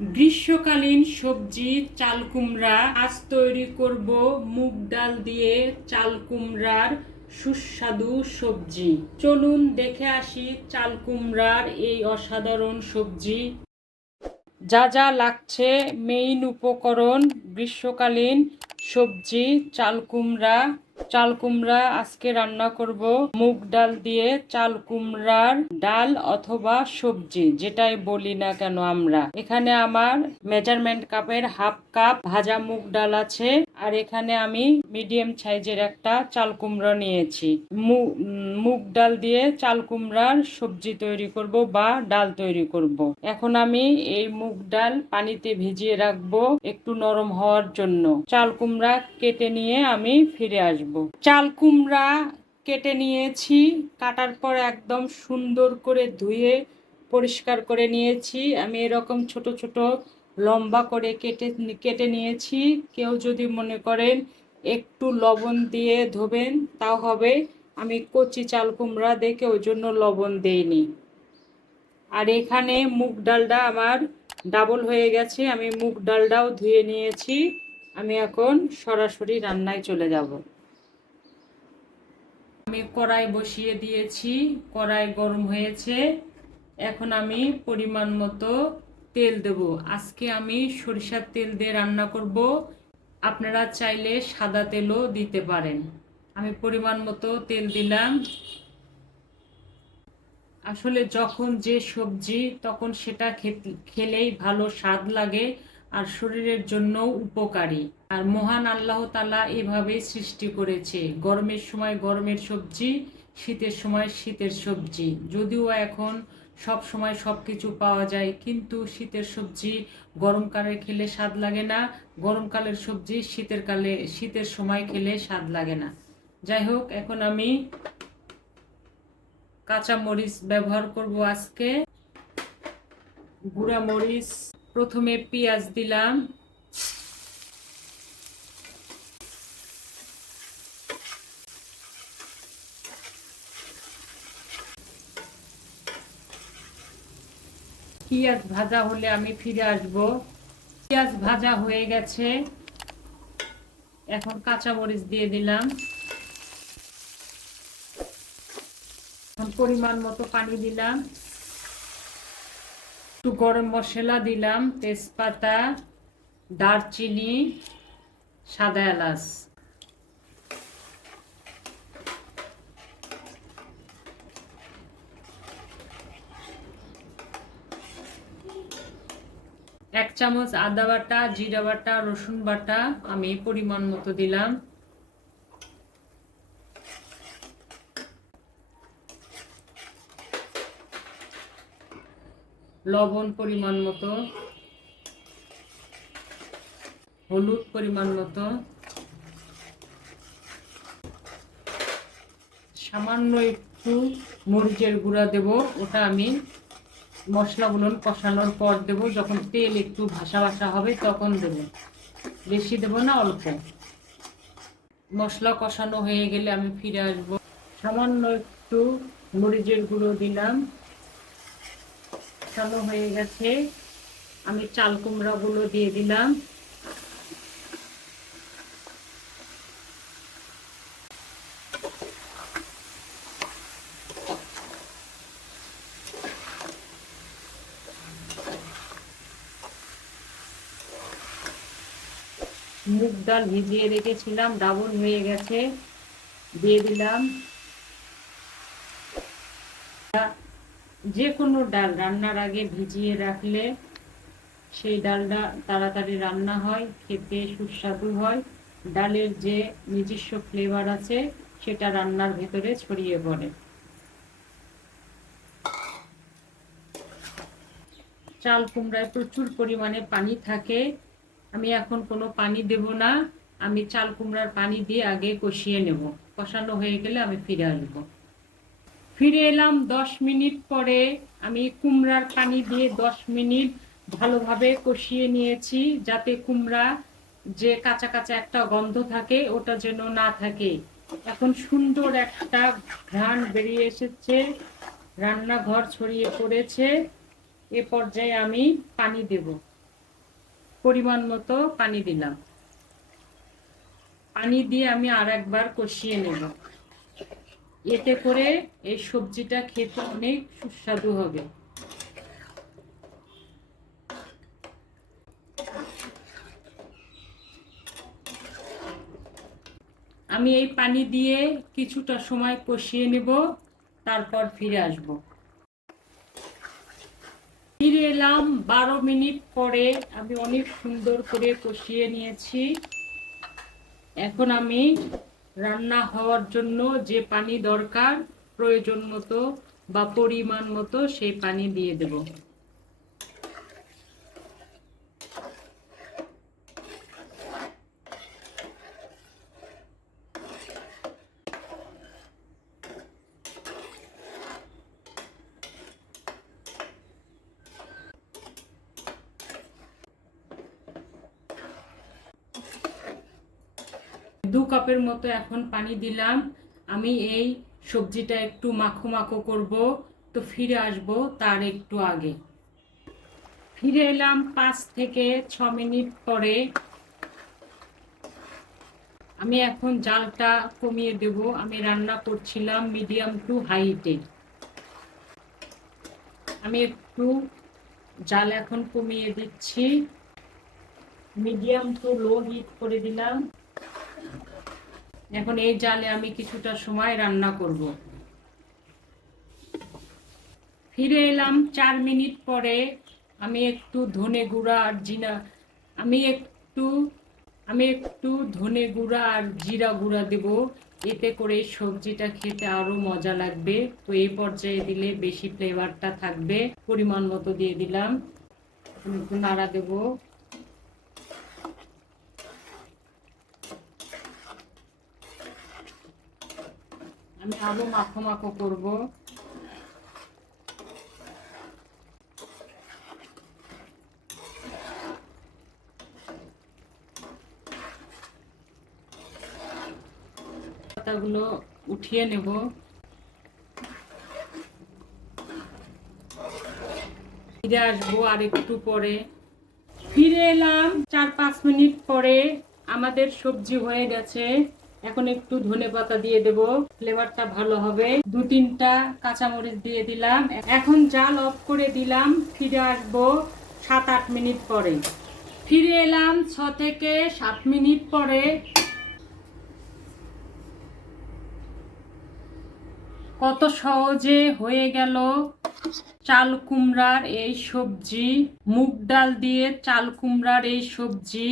গ্রীষ্মকালীন সবজি চাল কুমড়া। আজ তৈরি করব মুগ ডাল দিয়ে চাল কুমড়ার সুস্বাদু সবজি। চলুন দেখে আসি চাল কুমড়ার এই অসাধারণ সবজি। যা যা লাগছে মেইন উপকরণ: গ্রীষ্মকালীন সবজি চাল কুমড়া। চাল কুমড়া আজকে রান্না করব মুগ ডাল দিয়ে। চাল কুমড়ার ডাল অথবা সবজি যেটাই বলি না কেন আমরা। এখানে আমার মেজারমেন্ট কাপের হাফ কাপ ভাজা মুগ ডাল আছে, আর এখানে আমি মিডিয়াম সাইজের একটা চাল কুমড়া নিয়েছি। মুগ ডাল দিয়ে চাল কুমড়ার সবজি তৈরি করব বা ডাল তৈরি করব। এখন আমি এই মুগ ডাল পানিতে ভিজিয়ে রাখবো একটু নরম হওয়ার জন্য। চাল কুমড়া কেটে নিয়ে আমি ফিরে আসব। চাল কুমড়া কেটে নিয়েছি, কাটার পর একদম সুন্দর করে ধুয়ে পরিষ্কার করে নিয়েছি। আমি এরকম ছোট ছোট লম্বা করে কেটে নিয়েছি। কেউ যদি মনে করেন একটু লবণ দিয়ে ধোবেন তাও হবে। আমি কচি চাল কুমড়া দেখে ওই জন্য লবণ দেইনি। আর এখানে মুগ ডালটা আমার ডাবল হয়ে গেছে, আমি মুগ ডালটাও ধুয়ে নিয়েছি। আমি এখন সরাসরি রান্নায় চলে যাব। আমি কড়াই বসিয়ে দিয়েছি, কড়াই গরম হয়েছে। এখন আমি পরিমাণ মতো তেল দেব। আজকে আমি সরিষার তেল দিয়ে রান্না করব, আপনারা চাইলে সাদা তেলও দিতে পারেন। আমি পরিমাণ মতো তেল দিলাম। আসলে যখন যে সবজি তখন সেটা খেলেই ভালো স্বাদ লাগে আর শরীরের জন্য উপকারী। আর মহান আল্লাহ তাআলা এভাবেই সৃষ্টি করেছে, গরমের সময় গরমের সবজি, শীতের সময় শীতের সবজি। যদিও এখন সব সময় সব কিছু পাওয়া যায়, কিন্তু শীতের সবজি গরমকালে খেলে স্বাদ লাগে না, গরমকালের সবজি শীতের সময় খেলে স্বাদ লাগে না। যাই হোক, এখন আমি কাঁচা মরিচ ব্যবহার করব আজকে। গুঁড়া মরিচ, প্রথমে পেঁয়াজ দিলাম, পেঁয়াজ ভাজা হলে আমি ফিরে আসব। পেঁয়াজ ভাজা হয়ে গেছে, এখন কাঁচা মরিচ দিয়ে দিলাম। এখন পরিমাণ মতো পানি দিলাম, একটু গরম মশলা দিলাম, তেজপাতা, দারচিনি, সাদা এলাচ। এক চামচ আদা বাটা, জিরা বাটা, রসুন বাটা আমি পরিমাণ মতো দিলাম। লবণ পরিমাণ মতো, হলুদ পরিমাণ মতো, সামান্য একটু মরিচের গুঁড়া দেব। ওটা আমি মশলাগুলো কষানোর পর দেব, যখন তেল একটু ভাসা ভাসা হবে তখন দেব, বেশি দেব না, অল্প। মশলা কষানো হয়ে গেলে আমি ফিরে আসব। সামান্য একটু মরিচের গুঁড়ো দিলাম, কষানো হয়ে গেছে। আমি চাল কুমড়াগুলো দিয়ে দিলাম। মুগ ডাল ভিজিয়ে রেখেছিলাম, ডাবল হয়ে গেছে, দিয়ে দিলাম। যে কোনো ডাল রান্নার আগে ভিজিয়ে রাখলে সেই ডালটা তাড়াতাড়ি রান্না হয়, খেতে সুস্বাদু হয়। ডালের যে নিজস্ব ফ্লেভার আছে সেটা রান্নার ভেতরে ছড়িয়ে পড়ে। চাল কুমড়ায় প্রচুর পরিমাণে পানি থাকে, আমি এখন কোনো পানি দেব না। আমি চাল কুমড়ার পানি দিয়ে আগে কষিয়ে নেব, কষানো হয়ে গেলে আমি ফিরে আসবো। ফিরে এলাম 10 মিনিট পরে। আমি কুমড়ার পানি দিয়ে 10 মিনিট ভালোভাবে কষিয়ে নিয়েছি, যাতে কুমড়া যে কাঁচা কাঁচা একটা গন্ধ থাকে ওটা যেন না থাকে। এখন সুন্দর একটা ঘ্রাণ বেরিয়ে এসেছে, রান্নাঘর ছড়িয়ে পড়েছে। এ পর্যায়ে আমি পানি দেব। পরিমাণ মতো পানি দিলাম। পানি দিয়ে আমি আর একবার কষিয়ে নেব। এতে করে এই সবজিটা খেতে অনেক সুস্বাদু হবে। আমি এই পানি দিয়ে কিছুটা সময় কষিয়ে নেব, তারপর ফিরে আসব। ফিরে এলাম 12 মিনিট পরে। আমি অনেক সুন্দর করে কষিয়ে নিয়েছি। এখন আমি রান্না হওয়ার জন্য যে পানি দরকার প্রয়োজন মতো বা পরিমাণ মতো সেই পানি দিয়ে দেব। দু কাপের মতো এখন পানি দিলাম। আমি এই সবজিটা একটু মাখো মাখো করব, তো ফিরে আসব তার একটু আগে। ফিরে এলাম 5 থেকে 6 মিনিট পরে। আমি এখন জালটা কমিয়ে দেব। আমি রান্না করছিলাম মিডিয়াম টু হাইতে। আমি একটু জাল এখন কমিয়ে দিচ্ছি, মিডিয়াম টু লো হিট করে দিলাম। এখন এই জালে আমি কিছুটা সময় রান্না করব। ফিরে এলাম 4 মিনিট পরে। আমি একটু ধনে গুঁড়া আর জিরা আমি একটু ধনে গুঁড়া আর জিরা গুঁড়া দেব। এতে করে সবজিটা খেতে আরো মজা লাগবে। তো এই পর্যায়ে দিলে বেশি ফ্লেভারটা থাকবে। পরিমাণ মতো দিয়ে দিলাম, একটু নাড়া দেব। আমি আরো মাখো মাখো করবো। পাতাগুলো উঠিয়ে নেব। ফিরে আসবো আর একটু পরে। ফিরে এলাম 4-5 মিনিট পরে। আমাদের সবজি হয়ে গেছে। এখন একটু ধনেপাতা দিয়ে দেব, ফ্লেভারটা ভালো হবে। 2-3টা কাঁচামরিচ দিয়ে দিলাম। এখন জাল অফ করে দিলাম। ফিরে আসবো 7-8 মিনিট পরে। ফিরে এলাম 6 থেকে 7 মিনিট পরে। কত সহজে হয়ে গেল চাল কুমড়ার এই সবজি। মুগ ডাল দিয়ে চাল কুমড়ার এই সবজি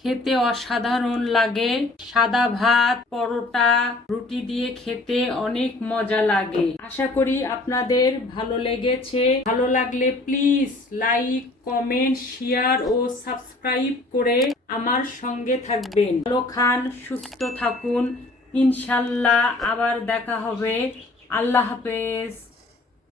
খেতে অসাধারণ লাগে। সাদা ভাত, পরোটা, রুটি দিয়ে খেতে অনেক মজা লাগে। আশা করি আপনাদের ভালো লেগেছে। ভালো লাগলে প্লিজ লাইক, কমেন্ট, শেয়ার ও সাবস্ক্রাইব করে আমার সঙ্গে থাকবেন। ভালো খান, সুস্থ থাকুন। ইনশাল্লাহ আবার দেখা হবে। আল্লাহ হাফেজ।